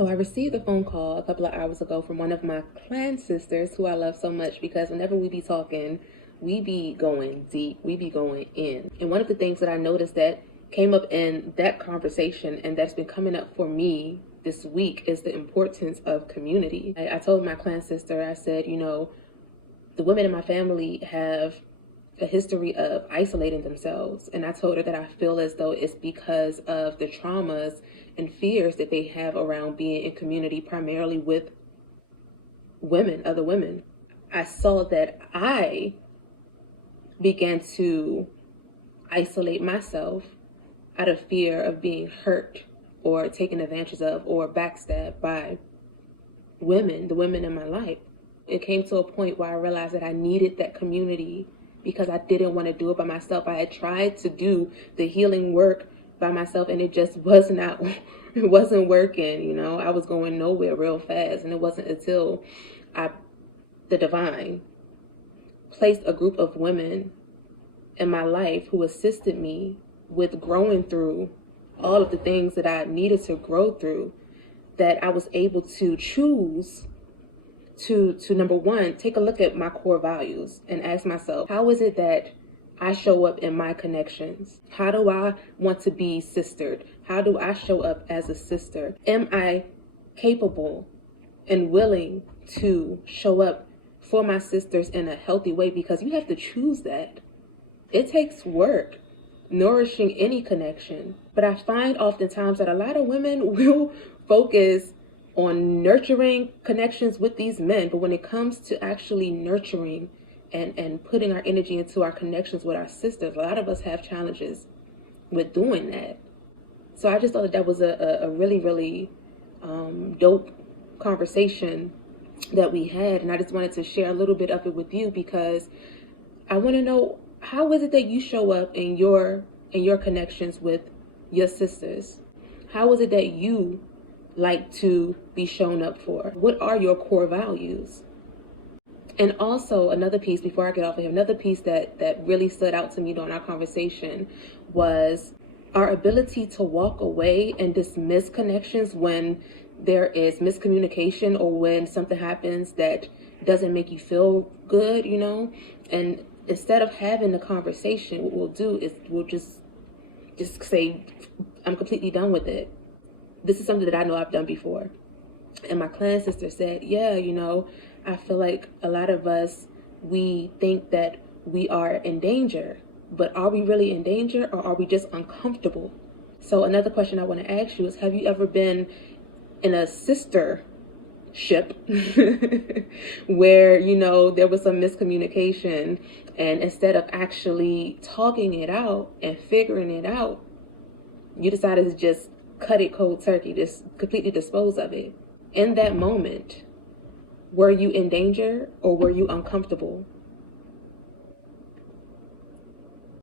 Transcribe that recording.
So I received a phone call a couple of hours ago from one of my clan sisters who I love so much, because whenever we be talking, we be going deep, we be going in. And one of the things that I noticed that came up in that conversation and that's been coming up for me this week is the importance of community. I told my clan sister, I said, the women in my family have a history of isolating themselves. And I told her that I feel as though it's because of the traumas and fears that they have around being in community, primarily with women, other women. I saw that I began to isolate myself out of fear of being hurt or taken advantage of or backstabbed by women, the women in my life. It came to a point where I realized that I needed that community because I didn't want to do it by myself. I had tried to do the healing work by myself and it just it wasn't working, I was going nowhere real fast. And it wasn't until the divine placed a group of women in my life who assisted me with growing through all of the things that I needed to grow through, that I was able to choose to number one, take a look at my core values and ask myself, how is it that I show up in my connections? How do I want to be sistered? How do I show up as a sister? Am I capable and willing to show up for my sisters in a healthy way? Because you have to choose that. It takes work nourishing any connection. But I find oftentimes that a lot of women will focus on nurturing connections with these men, but when it comes to actually nurturing and putting our energy into our connections with our sisters, a lot of us have challenges with doing that. So I just thought that was a really, really dope conversation that we had, and I just wanted to share a little bit of it with you because I want to know, how is it that you show up in your connections with your sisters? How is it that you like to be shown up for? What are your core values? And also another piece, before I get off of here, another piece that really stood out to me during our conversation was our ability to walk away and dismiss connections when there is miscommunication or when something happens that doesn't make you feel good, and instead of having the conversation, what we'll do is we'll just say, I'm completely done with it. This is something that I know I've done before. And my clan sister said, yeah, I feel like a lot of us, we think that we are in danger, but are we really in danger or are we just uncomfortable? So another question I want to ask you is, have you ever been in a sistership where, there was some miscommunication, and instead of actually talking it out and figuring it out, you decided to just cut it cold turkey, just completely dispose of it? In that moment, were you in danger or were you uncomfortable?